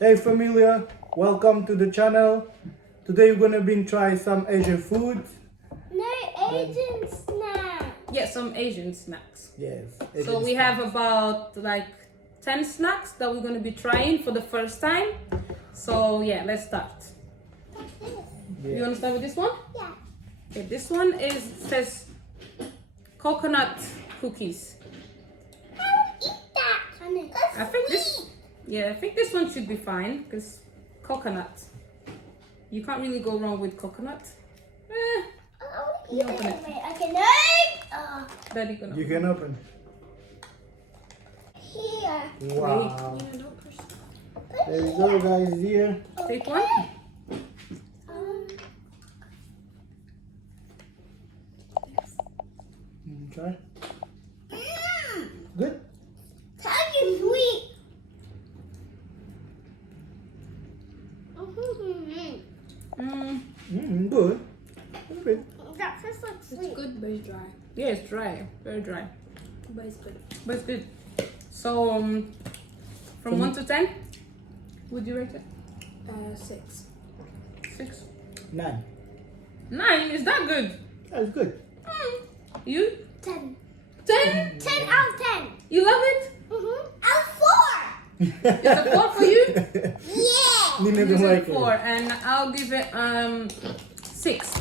Hey familia, welcome to the channel. Today we're gonna be try some Asian food. No Asian snack. Yeah, some Asian snacks. Yes. So we have about like 10 snacks that we're going to be trying for the first time. So yeah, let's start. You want to start with this one? Yeah. Okay, this one says coconut cookies. I would eat that. I think this one should be fine because coconut. You can't really go wrong with coconut. You open it. Okay, no. Daddy gonna. You can open. Here. Wow. Yeah, don't push. There you go, guys. Here. Take one. Okay. Good. Tell you sweet. Good. Good. That tastes like It's sweet. good, but it's dry. Yeah, it's dry, very dry, But it's good. but it's good. So from 1 to 10, would you rate it? 6. 6. 9. 9 is that good? That's good. You 10. 10? 10 out of 10. You love it? Out of 4. It's a 4 for you? Yeah. Nina You don't said like 4, it. and I'll give it 6.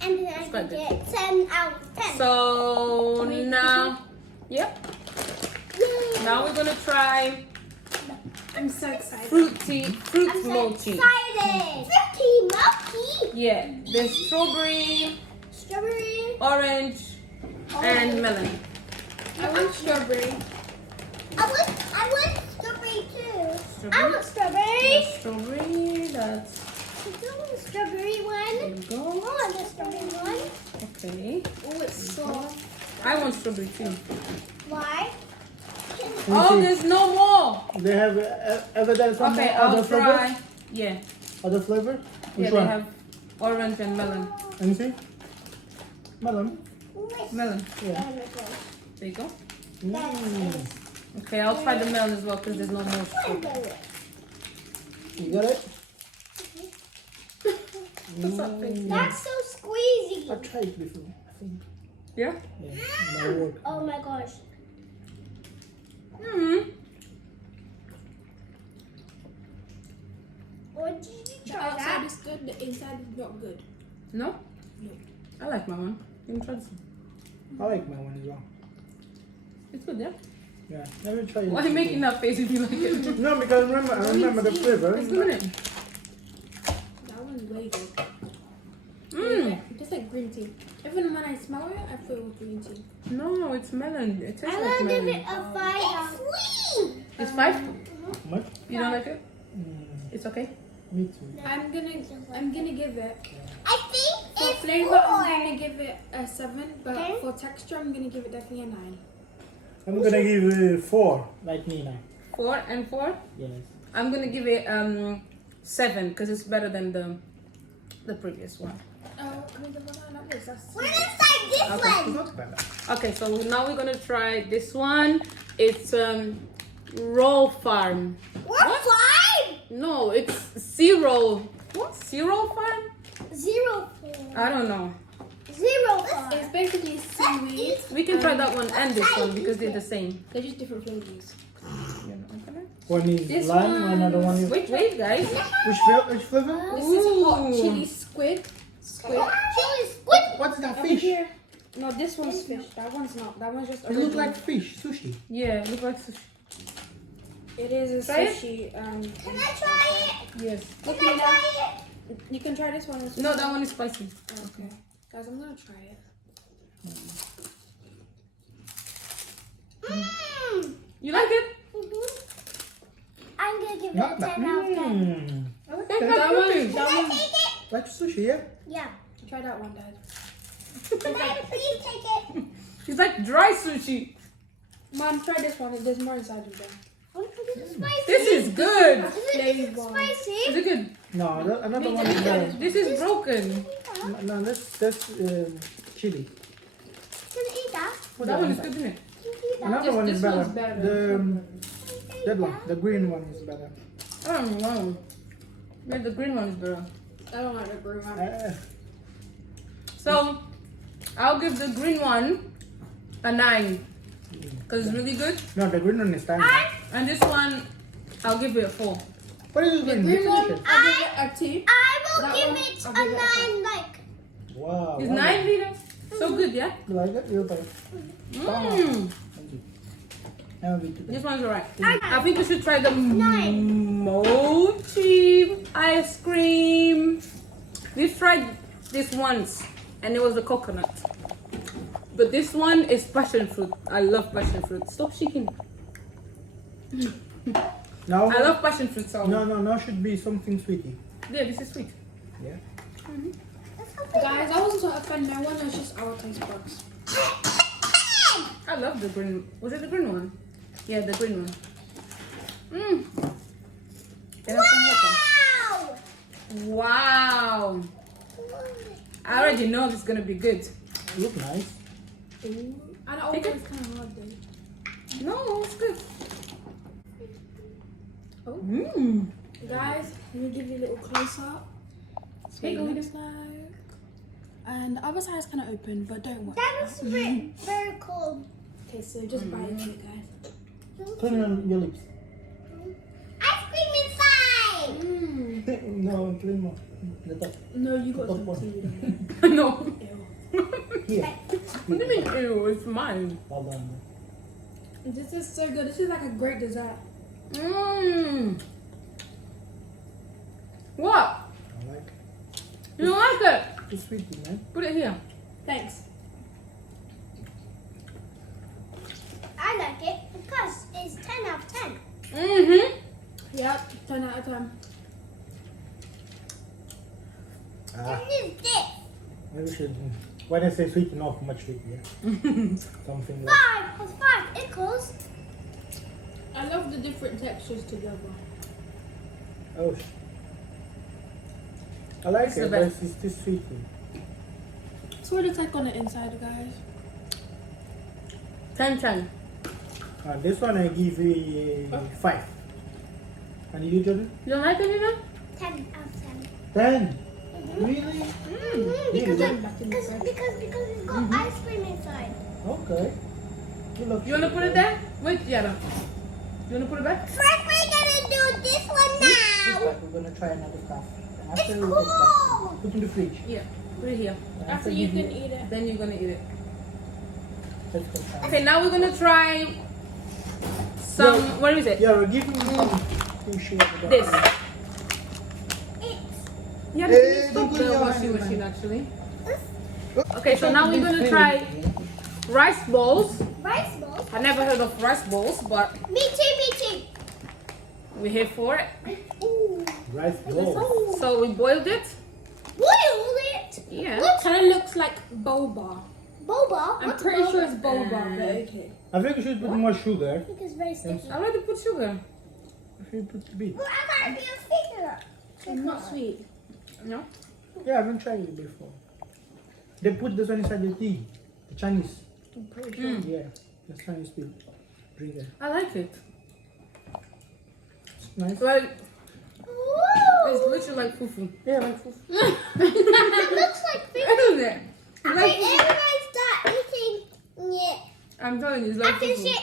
And then I quite can get 10 out of 10. So now, yep. Yay. Now we're gonna try I'm so excited. fruit I'm so mochi. excited. Fruity mochi. Yeah, there's strawberry, Strawberry. orange, and melon. I want strawberry. I want strawberry too. I Strawberry. want strawberry. Strawberry, that's I want the strawberry one. there you go. I want the strawberry one. Okay. Oh, it's soft. I want strawberry too. Why? Oh, there's no more. They have evidence on Okay, other I'll flavors? try. Yeah, Other flavor? yeah, Which they one? have orange and melon. Let me see. Melon. Melon. Yeah. There you go. Mm. Okay, I'll try the melon as well because there's no more strawberry. You got it? What's up, baby? That's so squeezy. I tried it before, I think. Yeah. Yeah, my work. Oh my gosh. What did you The try outside that? is good, the inside is not good. No? I like my one. You can try this one. I like my one as well. It's good, yeah? Yeah, let me try it. Why are you making that face if you like it? No, because I remember the flavor. It's good, isn't it? That one's way good. Mmm. Just like green tea. Even when I smell it, I feel it was green tea. No, it's melon. It tastes I'm like gonna give melon. it a 5. It's sweet. It's 5? Much? You don't like it? Mm, It's okay? me too. I'm gonna give it I think for it's flavor. 4. I'm gonna give it a 7, but Okay. for texture, I'm gonna give it definitely a 9. I'm gonna give it 4, like Nina. 4 and 4? Yes. I'm gonna give it 7 because it's better than the previous one. Oh, I mean the one I love is that's. We're gonna try this Okay. It's one. not bad. Okay, so now we're gonna try this one. It's roll farm. We're 5. No, it's zero. What? Zero farm? 0. I don't know. 0. It's basically seaweed. We can try that one and this one because they're the same. They're just different flavors. You know, okay. One is This lime, one- another one is... Wait, guys. Which flavor? This is hot Ooh. chili squid. Squid. Chili squid. What's that Over fish? here. No, this one's fish. That one's not. That one's just. It looks original. like fish, sushi. Yeah, look like sushi. It is a Try it? sushi. Can I try it? Yes. Can Look I at try that. it? You can try this one. This No, one. that one is spicy. Okay. Guys, I'm gonna try it. You like it? I'm gonna give it a Not 10 bad. out of 10. I like That's that. not good. Can I take it? Like sushi, yeah? Yeah. Try that one, Dad. Can I please take it? It's like dry sushi. Mom, try this one. There's more inside of them. This is spicy. This is good. Is it spicy? Is it good? No, another one is better. This is broken. No, that's chili. Can I eat that? Put That one is inside. good, isn't it? Can I eat that? Another one is This better. one's better. That one, the green one is better. I don't know. Maybe the green one is better. I don't like the green one. So, I'll give the green one a 9. Because it's really good. No, the green one is time. And this one, I'll give it a 4. What is The it? green one, I'll give it a 2. I will That give one, it I'll a give it 9, like. Wow. It's wow. 9 liters. So good, yeah? You like it? You like it? Mmm. Thank you. Have a bit This today. one's alright. I think you should try the Mochi ice cream. We've tried this once and it was a coconut. But this one is passion fruit. I love passion fruit. Stop shaking. Now, I love passion fruit so. now should be something sweetie. Yeah, this is sweet. Yeah. Guys, I wasn't trying to offend no one, it's just our taste buds. I love the green. Was it the green one? Yeah, the green one. Mmm. Wow! Wow. I already know this is gonna be good. Look nice. Ooh. And oh, Take it. it's kind of hard though. No, it's good. Oh. Mmm. Guys, let me give you a little close up. So Hey, it go looks like. And the other side is kind of open, but don't worry. That was very, very cool. Okay, so just bite into it, guys. Clean your lips. Ice cream inside! Mmm. No, clean more. The top. No, you got Top some one. too. No. Ew. Here. What do you mean, ew? It's mine. Well done. This is so good. This is like a great dessert. Mmm. What? I like it. You don't like it? Too sweet, man. Put it here. Thanks. I like it because it's 10 out of 10. Mm-hmm. Yep, 10 out of 10. Ah, And is this? maybe we should. When I say sweet, not much sweet, yeah. Something like. 5 plus 5 equals. I love the different textures together. Oh. I like It's the it, but best. it's too sweet. So what it's like on the inside, guys. 10. This one I give you 5. And you, Jordan? You don't like it, you know? 10 out of 10. 10. Mm. Really? Because, Really? because it's got ice cream inside. Okay. You wanna put it there? Wait, Yara. You wanna put it back? First, we're gonna do this one now. We're gonna try another stuff. It's After we get back, cool. put in the fridge. Yeah. Put it here. After you can eat it. Then you're gonna eat it. Let's go try. Okay, now we're gonna try some. What is it? Yeah, we're giving you some fish over there. This. It's Yeah, Hey, stop don't put the your washing hand machine on. actually. Okay, so now we're gonna try rice balls. rice balls. I never heard of rice balls, but Me too. we're here for it. Ooh. Rice balls. So we boiled it. Boil it. Yeah. Kind of looks like boba. Boba. I'm What's pretty boba? sure it's boba, but okay. I think you should put more sugar. I think it's very sticky. I already put sugar. If you put a bit. Well, I gotta be a figure. It's not sweet. No. Yeah, I haven't tried it before. They put this one inside the tea. The Chinese. I'm pretty sure. Yeah, the Chinese people drink it. I like it. It's nice. Like it's Ooh. literally like fufu. Yeah, like fufu. It looks like finger. Isn't it? It's I like think fufu. everyone start eating it. I'm telling you, it's like I can say fufu.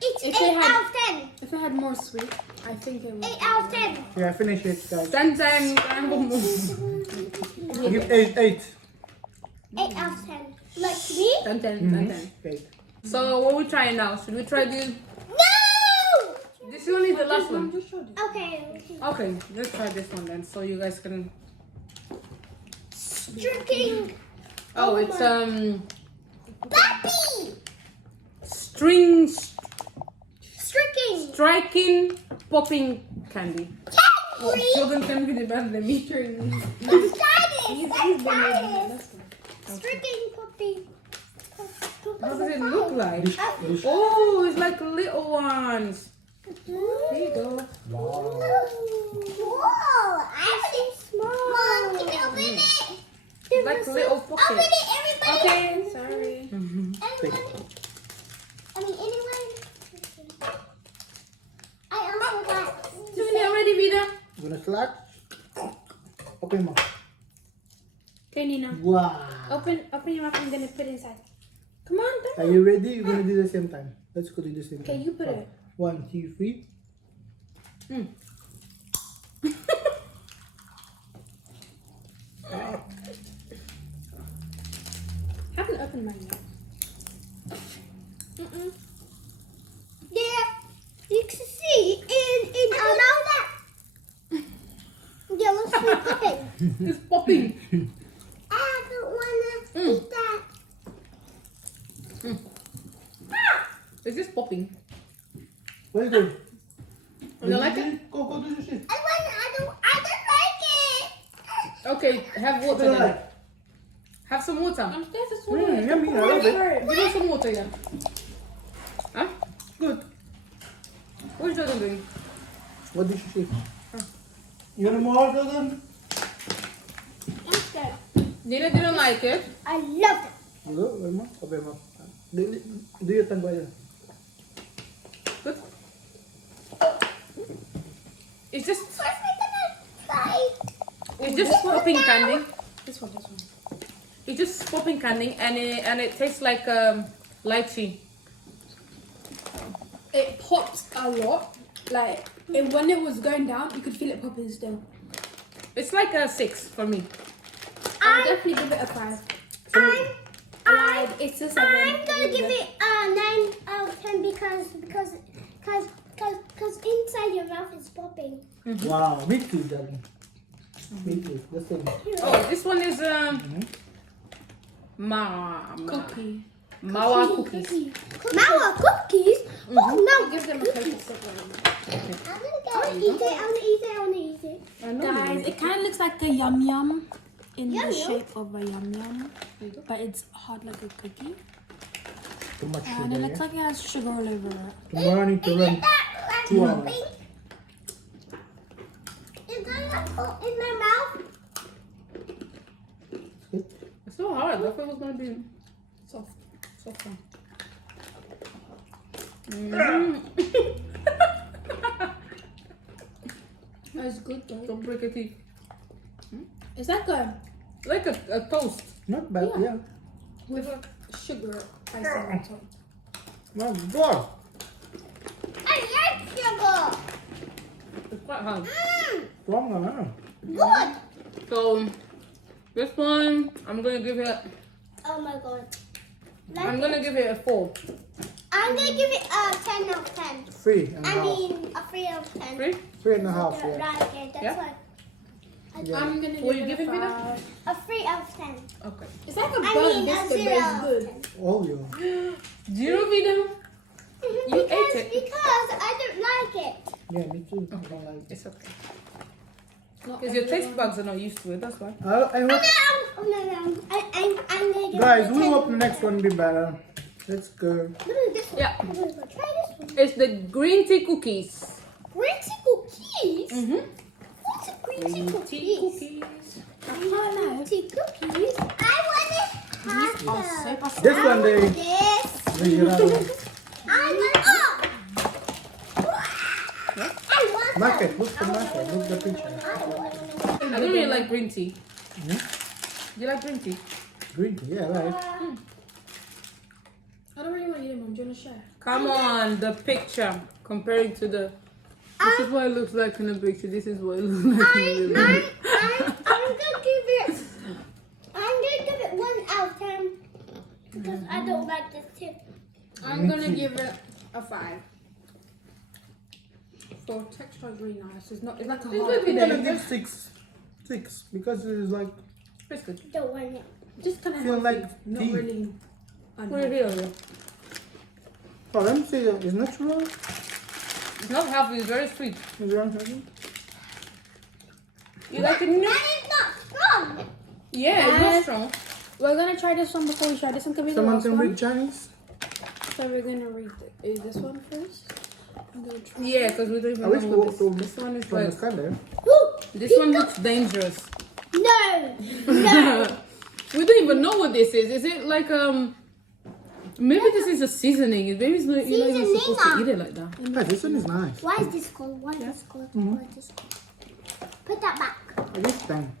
it's If eight they had- out of 10. If it had more sweet, I think it would. 8 out of 10. Yeah, finish it, guys. 10. Give 8. 8 out of 10. Like me? 10. 8. So what we trying now? Should we try this? No! This one is the last one. Okay. Okay, let's try this one then, so you guys can. Striking. Oh, it's Puppy! string Striking. striking popping candy. Well, Three. children can be better than me. Let's try this. Let's try this. Striking puppy. How does it look like? Dish, dish. Oh, it's like little ones. There you go. Wow. Whoa! I think small. Mom, can you open it? It's like little Open pockets. it, everybody. Okay, sorry. Everybody. I mean, anyone. I also Gonna slack. Open your mouth. Okay, Nina. Wow. Open your mouth. I'm gonna put it inside. Come on, Are come on. you ready? You're gonna do the same time. Let's go do the same time. Okay, you put it. 1, 2, 3. Haven't opened mine yet. Yeah, you can see in our mouth. Yellow sweet popping. It's popping. I don't wanna eat that. It's just popping. Where is it? You don't like it? Go do your shit. I don't like it. Okay, have What do water you then. like? Have some water. I'm scared to swallow it. Yummy, I love it. Give me some water, yeah. Huh? Good. What is Jordan doing? What did you say? You want more, Jordan? I'm scared. Nina didn't like it. I love it. Hello, Emma. Open your mouth. Do your tongue by there. Good. It's just First we're gonna try. it's just popping candy. This one. It's just popping candy and it tastes like lychee. It pops a lot. Like, and when it was going down, you could feel it popping still. It's like a 6 for me. I'll definitely give it a 5. Like, it's a 7. I'm gonna give it a 9 out of 10 because inside your mouth is popping. Wow, me too, darling. Me too. Let's take it. Oh, this one is Cookie. Mawa cookies. Mawa cookies? Oh no! Give them a cookie. I wanna eat it. I know. Guys, it kind of looks like a yum yum in Yum the yum? shape of a yum yum, but it's hard like a cookie. Too much And sugar, it looks yeah? like it has sugar all over it. Tomorrow I need to run 2 hours. Is that in my mouth? It's so hard. I thought it was gonna be soft. Soft one. That's good though. Don't break your teeth. Is that good? Like a toast. Not bad, yeah. With sugar icing on top. My God. I like sugar. It's quite hard. Strong, huh? Good. So this one, I'm gonna give it. Oh my god. I'm gonna give it a 4. I'm gonna give it a 10 out of 10. 3 and a I half. mean a 3 out of 10. 3. 3 and a half, Yeah, yeah. right, okay, that's Yeah? why. Yeah. I'm gonna Will give you it give a it, Vida? 5. A 3 out of 10. Okay. It's like a I burnt mean a biscuit, 0 but it's out of good. 10. Oh, yeah. Zero Vida. You ate it. Because I don't like it. Yeah, me too. I don't like it. It's okay. Not Because your taste everyone. buds are not used to it. That's why. I hope, Oh no! I'm gonna give guys, it a we 10 hope the out next of one be better. Let's go. 10. Look at this one. Yeah. I'm gonna go try this one. It's the green tea cookies. Green tea cookies? Mm-hmm. What's a green tea Green cookies? tea cookies. Green tea cookies? I want to have These are so them. pathetic. This one, they. This. They get out of it. I want I want Market, them. look the market, look the picture. I don't really like green tea. Hmm? Do you like green tea? Green tea, yeah, right. I don't really want to eat them, Mom. Do you want to share? Come on, the picture comparing to the. This is what it looks like in the picture. This is what it looks like in the I'm video. gonna give it 1 out of 10 because I don't like this tip. I'm gonna give it a 5. For texture is really nice. It's not. It's like a It's hard. good. I'm gonna give 6. 6 because it's like It's good. Don't want it. Just kind of feel healthy. like Not tea. really. Put it Unhealthy. here. Oh, let me see. It's natural. It's not healthy. It's very sweet. Is it unhealthy? You like it? And it's not strong. Yeah, it's not strong. We're gonna try this one before we try this one. Can we Someone last can one? read Chinese. So we're gonna read this one first. I'm gonna try. Yeah, because we don't even I wish know we what to this one is to like. understand it. This one looks dangerous. No. No. We don't even know what this is. Is it like maybe this is a seasoning. Maybe it's not, you're not even supposed to eat it like that. Yeah, this one is nice. Why is this called? Why is this called? Why is this called? Put that back. This time.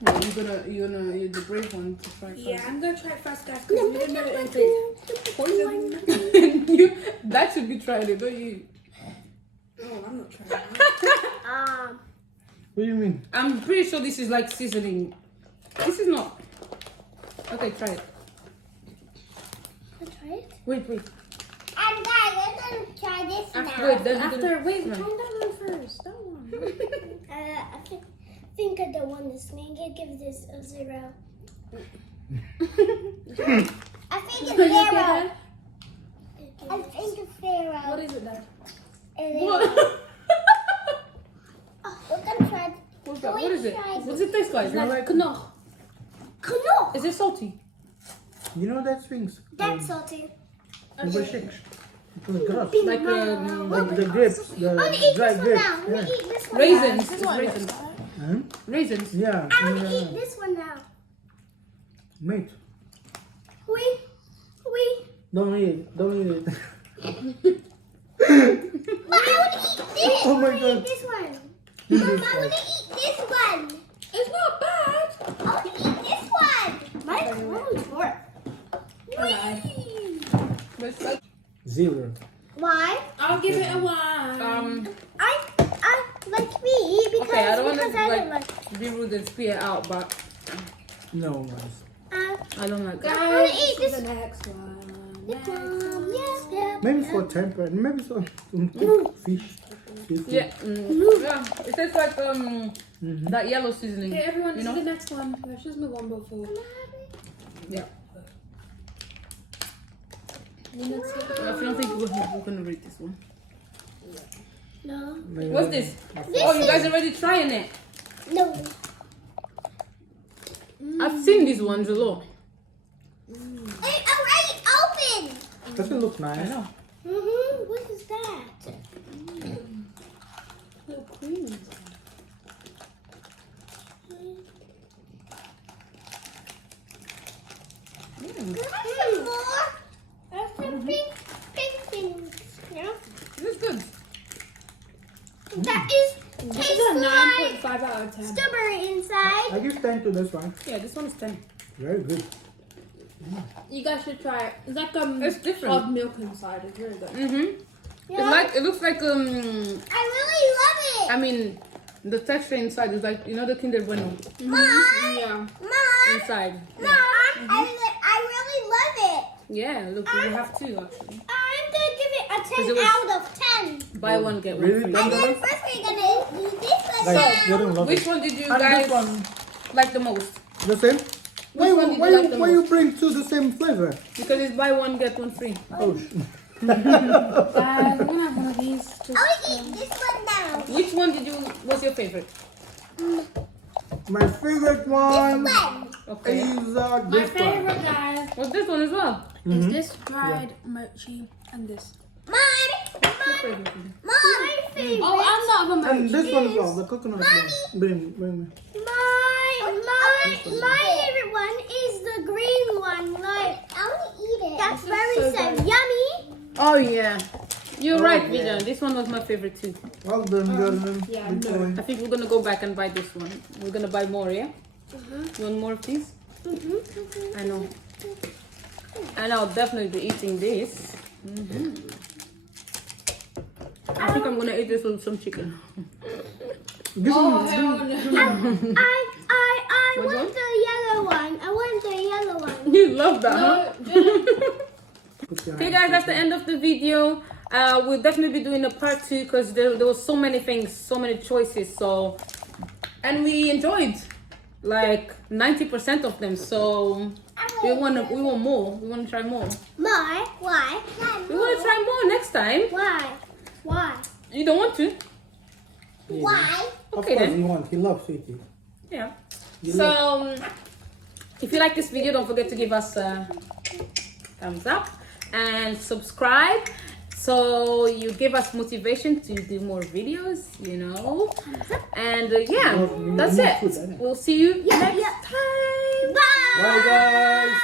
No, you're the brave one to try first. Yeah, I'm gonna try it first, guys, No, because we put didn't know that it back. tastes poison. That should be tried, don't you? Oh, I'm not trying that. What do you mean? I'm pretty sure this is like seasoning. This is not. Okay, try it. Let's try it. Wait. And guys, I'm gonna try this now. Wait, then Wait, No. try that one first. That one. I think I don't want this. Maybe I'll give this a 0. I think it's 0. I think it's 0. What is it, Dad? What? We're gonna try. What's that? What is it? What does it taste like? It's like like- knoch. Knoch. Is it salty? You know that swings? That's salty. Number 6. It was gross. Like Like the grapes, I'm gonna the eat dry this one grapes. now. I'm gonna Yeah. eat this one. raisins. Now. It's raisins. Huh? Raisins. Yeah. I'm gonna eat this one now. Mate, We. don't eat it. Don't eat it. But I wanna eat this. Oh my I wanna God. eat this one. This Mom, is I wanna eat this one. It's not bad. I wanna eat this one. Mine's really short. Let's try. 0. Why? I'll give it a 1. I like me because Okay, I don't want because to I don't like be rude and spew it out, but No, guys. I don't like that. wanna Guys, eat this this is the next one. Next one. Yeah. Maybe for temper. Maybe some fish. Seafood. Yeah, it tastes like that yellow seasoning. Okay, everyone, this you is know? the next one. Let's just move on before. Yeah. You know, I don't think we're gonna rate this one. No. Maybe What's this? This Oh, you guys is- already trying it? No. I've seen these ones a lot. It's already open. Doesn't look nice. know. What is that? little cream. More. That's some pink things. Yeah. This is good. That is This tastes is a like 9.5 out of 10. strawberry inside. I give 10 to this one. Yeah, this one is 10. Very good. You guys should try it. It's like It's different. hot milk inside. It's really good. Yeah. It looks like I really love it. I mean the texture inside is like, you know, the Kinder Bueno Mom. Yeah. Mom. inside. Mom. I really love it. Yeah, look, you have to actually. I'm gonna give it a 10 it was- out of 10. Buy one get one Really? free. Ten? And then first we're gonna do this one Guys, you now. don't love Which it. one did you And guys this one, like the most? the same? Why, one did you why, like the why you bring two the same flavor? Because it's buy one get one free. Oh, Guys, I'm gonna have one of these. Just, I wanna eat this one now. Which one was your favorite? my favorite one This one. Okay. is my this one. favorite, guys, What's this one as well? is this dried mochi and this. Mom. What's your favorite? My favorite. Oh, I'm not the And mochi. this one as well, the coconut one. Bring. My favorite one is the green one. Like I want to eat it. That's very so so good. yummy. Oh yeah. You're Oh, right, yeah. Vijan. This one was my favorite too. Well done, girl. yeah, Good no. boy. I think we're gonna go back and buy this one. We're gonna buy more, yeah? You want more of these? I know. And I'll definitely be eating this. I think I'm gonna eat this with some chicken. Give Oh, me, hell no. I Which want one? the yellow one. I want the yellow one. You love that, huh? No, put your Okay hand guys, that's the end of the video. We'll definitely be doing a part 2 because there was so many things, so many choices. So, and we enjoyed like 90% of them. So we want more. We want to try more. Why? Why? We want to try more next time. Why? Why? You don't want to? Yeah. Why? Of Okay, course then. he wants. He loves sweetie. Yeah. You So, if you like this video, don't forget to give us a thumbs up and subscribe. So you give us motivation to do more videos, you know. And yeah, Well, you that's need it. food, innit? We'll see you Yeah, next yeah. time. Bye. Bye guys.